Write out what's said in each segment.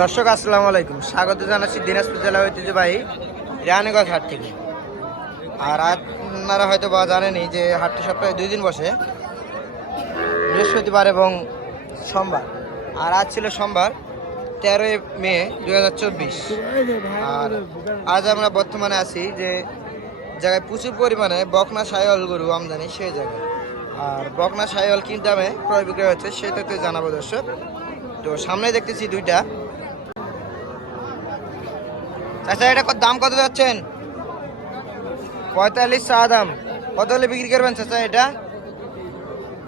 দর্শক আসসালামু আলাইকুম, স্বাগত জানাচ্ছি দিনাজপুর জেলা ঐতিহ্যবাহী রানীগঞ্জ হাট থেকে। আর আপনারা হয়তো বা জানেনই যে হাটটি সপ্তাহে 2 দিন বসে, বৃহস্পতিবার এবং সোমবার। আর আজ ছিল সোমবার 13 মে 2024। আর আজ আমরা বর্তমানে আছি যে জায়গায় প্রচুর পরিমাণে বকনা সাহিওয়াল গরু আমদানি, সেই জায়গায়। আর বকনা সাহিওয়াল কি দামে ক্রয় বিক্রয় হচ্ছে সেটাতে জানাবো দর্শক। তো সামনে দেখতেছি দুইটা। আচ্ছা, এটা দাম কত যাচ্ছেন? 45 চা দাম। কত হলে বিক্রি করবেন চাচা? এটা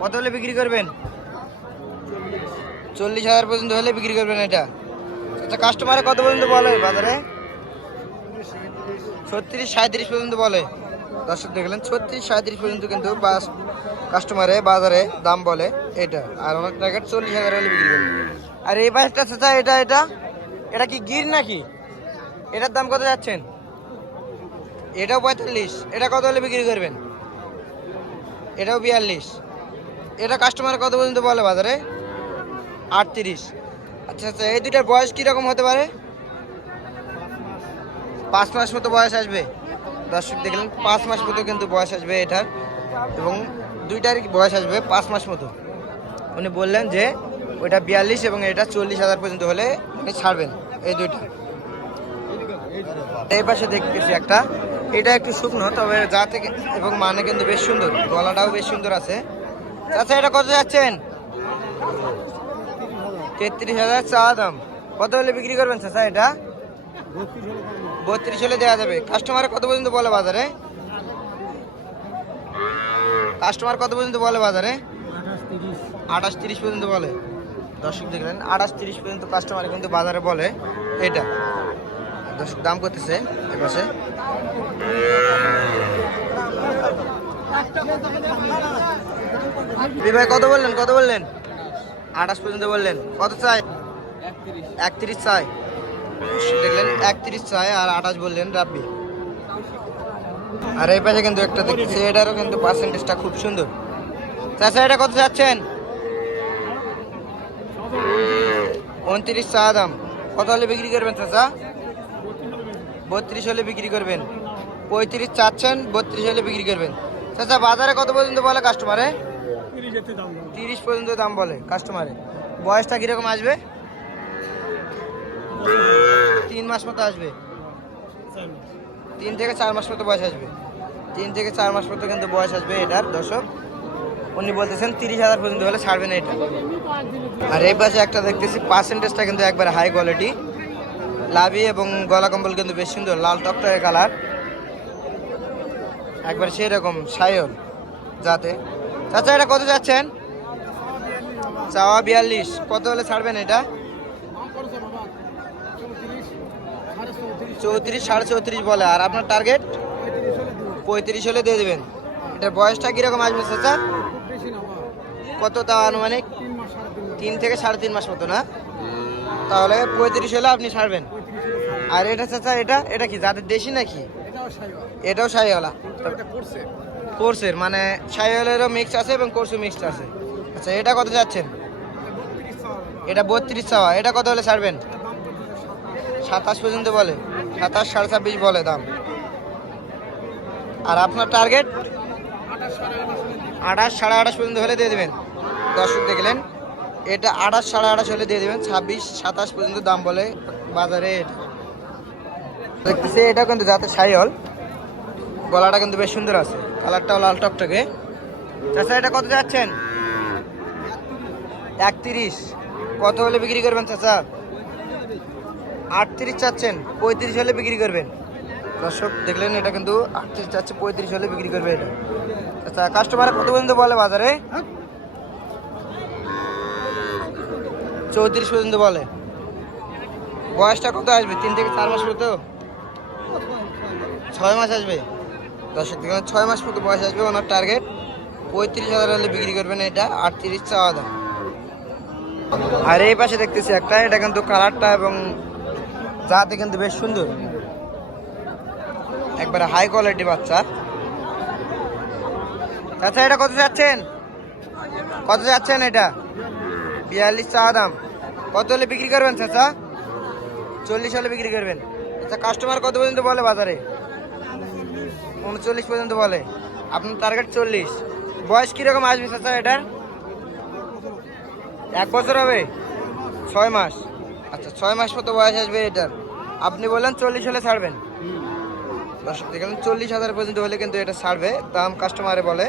কত হলে বিক্রি করবেন? 40,000 পর্যন্ত হলে বিক্রি করবেন এটা। আচ্ছা, কাস্টমারে কত পর্যন্ত বলে বাজারে? 36-37 পর্যন্ত বলে। দর্শক দেখলেন, 36-37 পর্যন্ত কিন্তু কাস্টমারে বাজারে দাম বলে এটা। আর অনেক টার্গেট 40,000 হলে বিক্রি করবে। আর এই পাশটা চাচা, এটা এটা এটা কি গির নাকি? এটার দাম কত যাচ্ছেন? এটাও 45। এটা কত হলে বিক্রি করবেন? এটাও 42। এটা কাস্টমার কত পর্যন্ত বলে বাজারে? 38। আচ্ছা আচ্ছা, এই দুইটার বয়স কীরকম হতে পারে? 5 মাস মতো বয়স আসবে। দর্শক দেখলেন, 5 মাস মতো কিন্তু বয়স আসবে এটার, এবং দুইটার বয়স আসবে 5 মাস মতো। উনি বললেন যে ওইটা 42 এবং এটা 40,000 পর্যন্ত হলে উনি ছাড়বেন এই দুইটা। এই পাশে দেখতেছি একটা, এটা একটু শুকনো, তবে যা থেকে এবং মানে কিন্তু বেশ সুন্দর, গলাটাও বেশ সুন্দর আছে। আচ্ছা, এটা কত যাচ্ছেন? 33,000 চা দাম। কত হলে বিক্রি করবেন চাচা এটা? 32 হলে দেওয়া যাবে। কাস্টমার কত পর্যন্ত বলে বাজারে? কাস্টমার কত পর্যন্ত বলে বাজারে? 28-30 পর্যন্ত বলে। দর্শক দেখলেন, 28-30 পর্যন্ত কাস্টমার কিন্তু বাজারে বলে এটা। দর্শক দাম করতেছে এপাশে। ভাই কত বললেন? কত বললেন? 28 পর্যন্ত বললেন। কত চাই? 31 চাই। দেখলেন 31 চাই, আর 28 বললেন রাব্বি। আর এই পাশে কিন্তু একটা দেখতেছি, এটারও কিন্তু পার্সেন্টেজটা খুব সুন্দর। চাচা, এটা কত যাচ্ছেন? 29 চা দাম। কত হলে বিক্রি করবেন চাচা? 32 হলে বিক্রি করবেন। 35 চাচ্ছেন, 32 হলে বিক্রি করবেন। চাচা, বাজারে কত পর্যন্ত বলে কাস্টমারে? 30 পর্যন্ত দাম বলে কাস্টমারে। বয়সটা কিরকম আসবে? 3 মাস মতো আসবে। 3 থেকে 4 মাস মতো বয়স আসবে। 3 থেকে 4 মাস মতো কিন্তু বয়স আসবে এটার। দর্শক উনি বলতেছেন 30,000 পর্যন্ত হলে ছাড়বেন এটা। আর এই পাশে একটা দেখতেছি, পার্সেন্টেজটা কিন্তু একবারে হাই কোয়ালিটি। লাভি এবং গলা কম্বল কিন্তু বেশ সুন্দর, লাল টকটকে কালার, একবার সেই রকম সাইল যাতে। চাচা, এটা কত যাচ্ছেন? চাওয়া 42। কত হলে ছাড়বেন এটা? 34, 34.5 বলে। আর আপনার টার্গেট? 35 হলে দিয়ে দেবেন। এটার বয়সটা কিরকম আসবে চাচা? কত তা আনুমানিক? 3 থেকে 3.5 মাস মতো না? তাহলে 35 হলে আপনি ছাড়বেন। আর এটা চাচা, এটা এটা কি জাতের দেশি নাকি? এটাও শাহিওয়ালা। কোর্সের মানে শাহিওয়ালেরও মিক্স আছে এবং কোর্সও মিক্স আছে। আচ্ছা, এটা কত যাচ্ছেন? এটা 32 চাওয়া। এটা কত হলে ছাড়বেন? 27 পর্যন্ত বলে। 27, 26.5 বলে দাম। আর আপনার টার্গেট? 28, 28.5 পর্যন্ত হলে দিয়ে দেবেন। দর্শক দেখলেন, এটা 28, 28.5 হলে দিয়ে দেবেন। 26, 27 পর্যন্ত দাম বলে বাজারে। এটা দেখতেছি, এটা কিন্তু যাতে সাইহল, গলাটা কিন্তু বেশ সুন্দর আছে, কালারটাও লাল টকটকে। চাচা, এটা কত যাচ্ছেন? 31। কত হলে বিক্রি করবেন চাচা? 38 চাচ্ছেন, 35 হলে বিক্রি করবেন। দর্শক দেখলেন, এটা কিন্তু 38 চাচ্ছে, 35 হলে বিক্রি করবে এটা। আচ্ছা, কাস্টমার কত পর্যন্ত বলে বাজারে? 34 পর্যন্ত বলে। বয়সটা কত আসবে? 3 থেকে 4 মাস মতো? 6 মাস আসবে। দর্শক দেখলেন, 6 মাস মতো বয়স আসবে। ওনার টার্গেট 35,000 হলে বিক্রি করবেন এটা। 38 চাওয়া দাম। আর এই পাশে দেখতেছি একটা, এটা কিন্তু কালারটা এবং যাতে কিন্তু বেশ সুন্দর, একবারে হাই কোয়ালিটি বাচ্চা। আচ্ছা, এটা কত যাচ্ছেন? কত যাচ্ছেন এটা? 42 চা দাম। কত হলে বিক্রি করবেন চাচা? 40 হলে বিক্রি করবেন। আচ্ছা, কাস্টমার কত পর্যন্ত বলে বাজারে? 39 পর্যন্ত বলে। আপনার টার্গেট 40। বয়স কিরকম আসবে চাচা এটার? 1 বছর হবে? 6 মাস। আচ্ছা, 6 মাস মতো বয়স আসবে এটার। আপনি বললেন 40 হলে ছাড়বেন। দর্শক দেখলেন 40,000 পর্যন্ত হলে কিন্তু এটা ছাড়বে। দাম কাস্টমারে বলে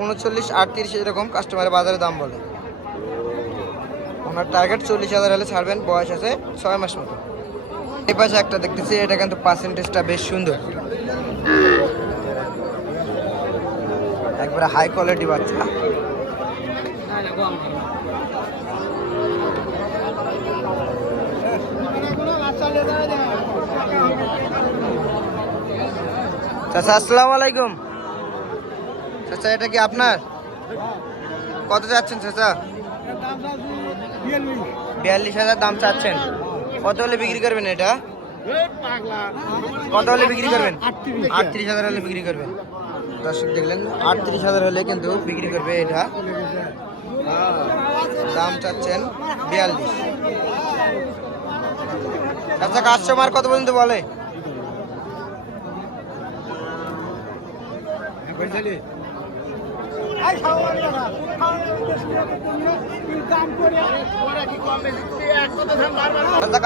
39, 38 এরকম কাস্টমারে বাজারে দাম বলে। ওনার টার্গেট 40,000 হলে ছাড়বেন। বয়স আছে 6 মাস মতো। এই পাশে একটা দেখতেছি, এটা কিন্তু পার্সেন্টেজটা বেশ সুন্দর, একবারে হাই কোয়ালিটি বাচ্চা। চাচা আসসালামু আলাইকুম। চাচা এটা কি আপনার? কত চাচ্ছেন চাচা? 42,000 দাম চাচ্ছেন। কত হলে বিক্রি করবেন এটা? কত হলে বিক্রি করবেন? 38,000 হলে বিক্রি করবেন। দর্শক দেখলেন 38,000 হলে কিন্তু বিক্রি করবে এটা। দাম চাচ্ছেন 42। আচ্ছা, কাস্টমার কত পর্যন্ত বলে?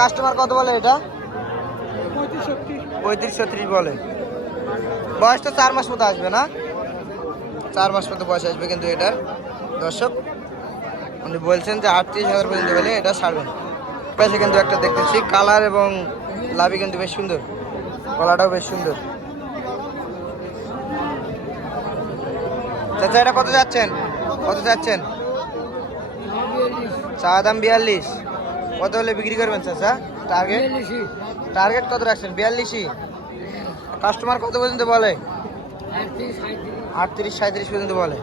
কাস্টমার কত বলে এটা? 35-36 বলে। বয়স তো 4 মাস মতো আসবে না? 4 মাস মতো বয়স আসবে কিন্তু এটার। দর্শক উনি বলছেন যে 38,000 পর্যন্ত হলে এটা ছাড়বেন। পাশে কিন্তু একটা দেখতেছি, কালার এবং লাভি কিন্তু বেশ সুন্দর, গলাটাও বেশ সুন্দর। চাচা এটা কত যাচ্ছেন? কত যাচ্ছেন? চা দাম 42। কত হলে বিক্রি করবেন চাচা? টার্গেট টার্গেট কত রাখছেন? 42। কাস্টমার কত পর্যন্ত বলে? 38-37 পর্যন্ত বলে।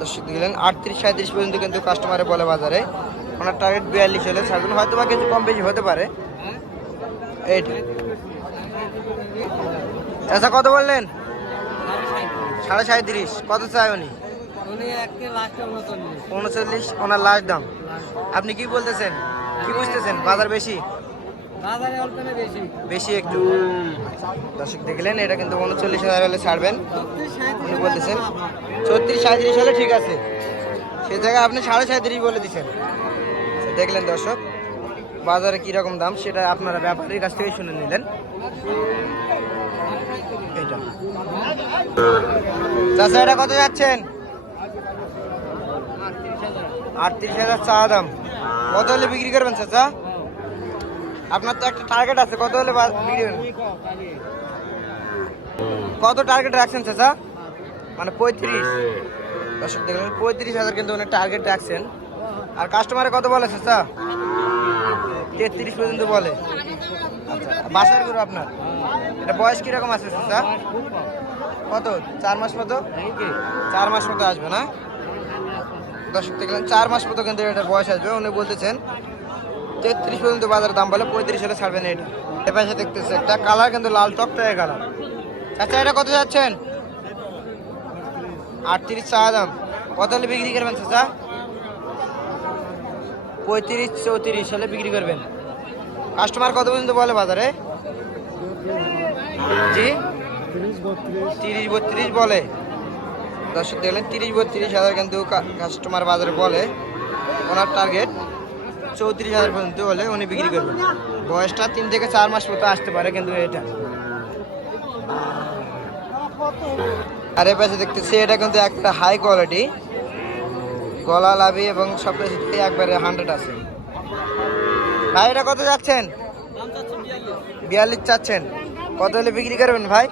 দর্শক দিলেন 38-37 পর্যন্ত কিন্তু কাস্টমারে বলে বাজারে। ওনার টার্গেট 42 হলে ছাড়বেন, হয়তো বা কিছু কম বেশি হতে পারে। এইটা চাচা কত বললেন? 37.5। কত চাই উনি? 39 ওনার লাস্ট দাম। আপনি কি বলতেছেন, কি বুঝতেছেন? বাজার বেশি? বেশি একটু। দর্শক দেখলেন এটা কিন্তু 39,000 হলে ছাড়বেন উনি বলতেছেন। 36-37 হলে ঠিক আছে, সে জায়গায় আপনি 37.5 বলে দিচ্ছেন। দেখলেন দর্শক বাজারে কিরকম দাম সেটা আপনারা ব্যাপারীর কাছ থেকে শুনে নিলেন। এটা চাচা এটা কত যাচ্ছেন? 38,000 চা দাম। কত হলে বিক্রি করবেন চাচা? আপনার তো একটা টার্গেট আছে, কত হলে বিক্রি করবেন? কত টার্গেট রাখছেন চাচা? মানে 35। দর্শক দেখলেন 35,000 কিন্তু উনি টার্গেট রাখছেন। আর কাস্টমারে কত বলে চাচা? 33 পর্যন্ত বলে। আচ্ছা, বাসার গরু আপনার? এটা বয়স কিরকম আছে চাচা? কত? 4 মাস মতো? 4 মাস মতো আসবে না? দর্শক দেখলেন 4 মাস মতো কিন্তু এটার বয়স আসবে। উনি বলতেছেন 33 পর্যন্ত বাজার দাম বলে, 35 হলে ছাড়বেন এটা। এ পাশে দেখতেছে একটা কালার কিন্তু লাল টকটকে কালার। আচ্ছা, এটা কত যাচ্ছেন? 38 চা দাম। কত হলে বিক্রি করবেন চাচা? 35-34 হলে বিক্রি করবেন। কাস্টমার কত পর্যন্ত বলে বাজারে? জি 30-32 বলে। দর্শক দেখলেন 30-32,000 কিন্তু কাস্টমার বাজারে বলে। ওনার টার্গেট 34,000 পর্যন্ত হলে উনি বিক্রি করবেন। বয়সটা 3 থেকে 4 মাস মতো আসতে পারে কিন্তু এটা। আর এর পাশে দেখতেছি এটা কিন্তু একটা হাই কোয়ালিটি, গলা লাভি এবং সব কিছু একবারে 100 আছে। ভাই এটা কত যাচ্ছেন? 42 চাচ্ছেন। কত হলে বিক্রি করবেন ভাই?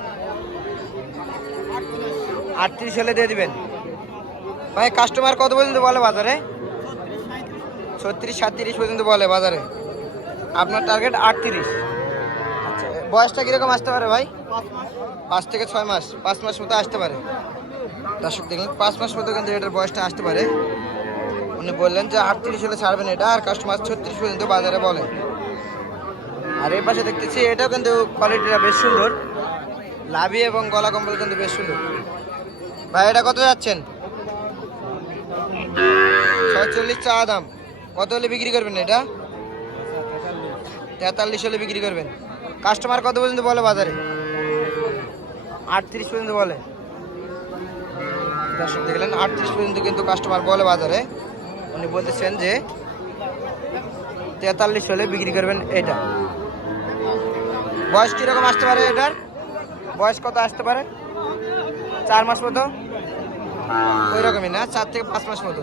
38 হলে দিয়ে দিবেন। ভাই কাস্টমার কত পর্যন্ত বলে বাজারে? 36-37 পর্যন্ত বলে বাজারে। আপনার টার্গেট 38। আচ্ছা, বয়সটা কিরকম আসতে পারে ভাই? 5 থেকে 6 মাস, 5 মাস মতো আসতে পারে। দর্শক দেখলেন 5 মাস মতো কিন্তু এটার বয়সটা আসতে পারে। উনি বললেন যে 38 হলে ছাড়বেন এটা, আর কাস্টমার 36 পর্যন্ত বাজারে বলে। আর এই পাশে দেখতেছি এটাও কিন্তু কোয়ালিটিটা বেশ সুন্দর, লাভি এবং গলা কম্বল কিন্তু বেশ সুন্দর। ভাই এটা কত যাচ্ছেন? 46 চা দাম। কত হলে বিক্রি করবেন এটা? 43 হলে বিক্রি করবেন। কাস্টমার কত পর্যন্ত বলে বাজারে? 38 পর্যন্ত বলে। দর্শক দেখলেন 38 পর্যন্ত কিন্তু কাস্টমার বলে বাজারে। উনি বলতেছেন যে 43 হলে বিক্রি করবেন এটা। বয়স কিরকম আসতে পারে এটার? বয়স কত আসতে পারে? 4 মাস মতো, ওই রকমই না, 4 থেকে 5 মাস মতো।